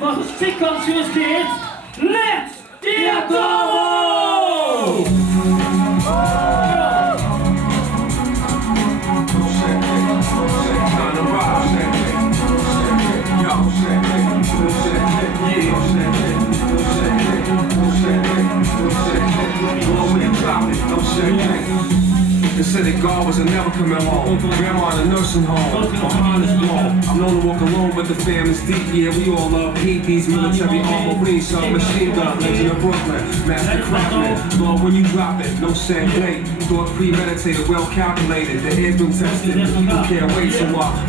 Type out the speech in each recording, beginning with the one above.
vs second choose kids. Let's get go! They said that God was never coming home. Grandma in a nursing home. My heart is blown. I'm known to walk alone, but the family's deep. Yeah, we all love PPs, military armor, green sun, machine gun, legend of Brooklyn, master craftsman. Lord, when you drop it, no sad date. Thought premeditated, well calculated. The head's been tested. People can't wait, so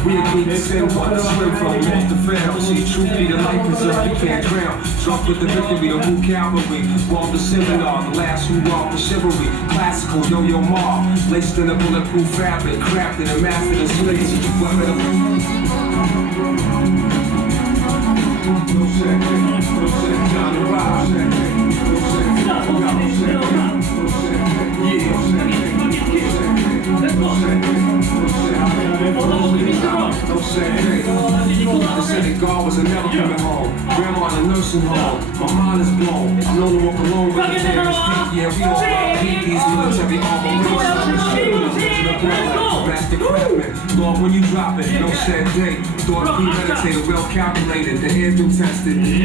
we agree to send one. Swim from lost to fail. See, truth be the life preserved, you can't drown. Drunk with the victory, the Wu Cavalry. Walk the seminar, the last who walked the chivalry. Classical, yo-yo ma. Laced in a bulletproof fabric, crafted and mastered in space. Weapon of no second, John the Rock. They said that God was never coming home. Grandma in a nursing home. My mind is blown. I'm known to walk alone with the family's deep. Yeah, we all love PPs, military armor, master craftsman. Lord, when you drop it, no sad date. Thought premeditated, well calculated. The head's been tested. We agree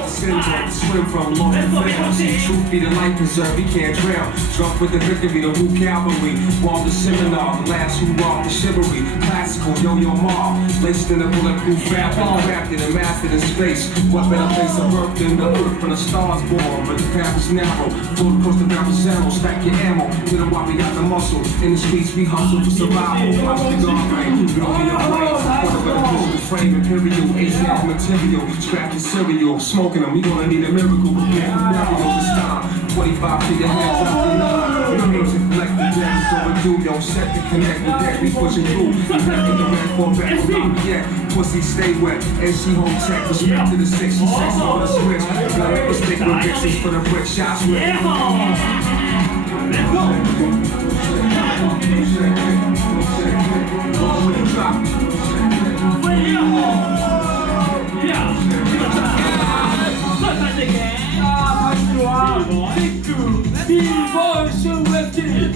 to send one. Swim from lost to fail. See, truth be the life preserved, you can't drown. Drunk with the victory, the Wu Cavalry. Walk the seminar, the last who walked the chivalry. Classical, yo-yo ma. Laced in a bulletproof fabric, crafted and mastered in space. Weapon of place of birth in the earth when the stars born. But the path is narrow. Full across the barrel's ammo. Stack your ammo. Hit them while we got the muscle. In the streets we hustle for survival. Watch the guard rain. We don't need your brains. Quarter with a physical frame. Imperial, ACF material. Scrapped cereal. Smoking them. We gonna need a miracle. Prepare for burial this time. 25 to your hands out the line. We came to collect the debt. So we do. Yo, set to connect with that. We pushing through. We back in the red for back. Yeah, pussy stay wet. And she home tech. Respect to the 6. She sex on the switch. Got a stick with Vixens for the brick shots. Let's go! bboy Showheyhey.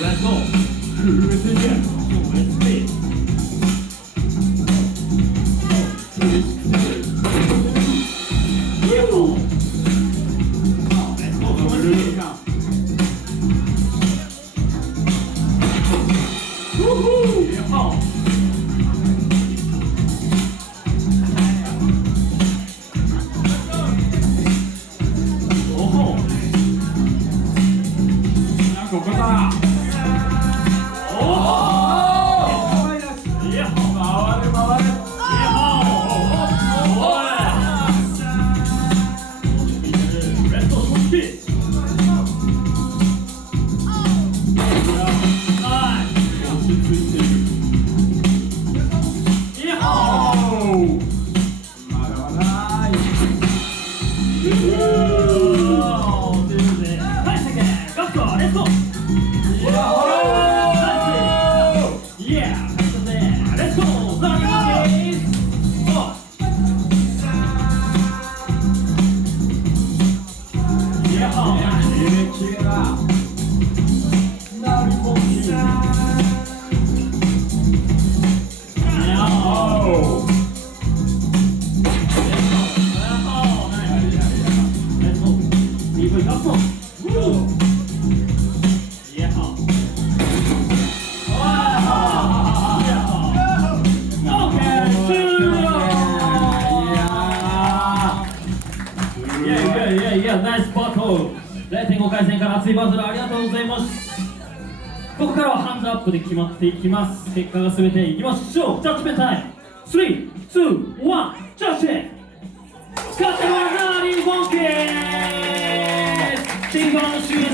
Let's go.0.5 回戦から熱いバトルありがとうございます。ここからはハンズアップで決まっていきます。結果が全ていきましょう。ジャッジメントタイム。3、2、1、ジャッジメント。勝ったのはナーリーモンキーズ。シンガーのシュー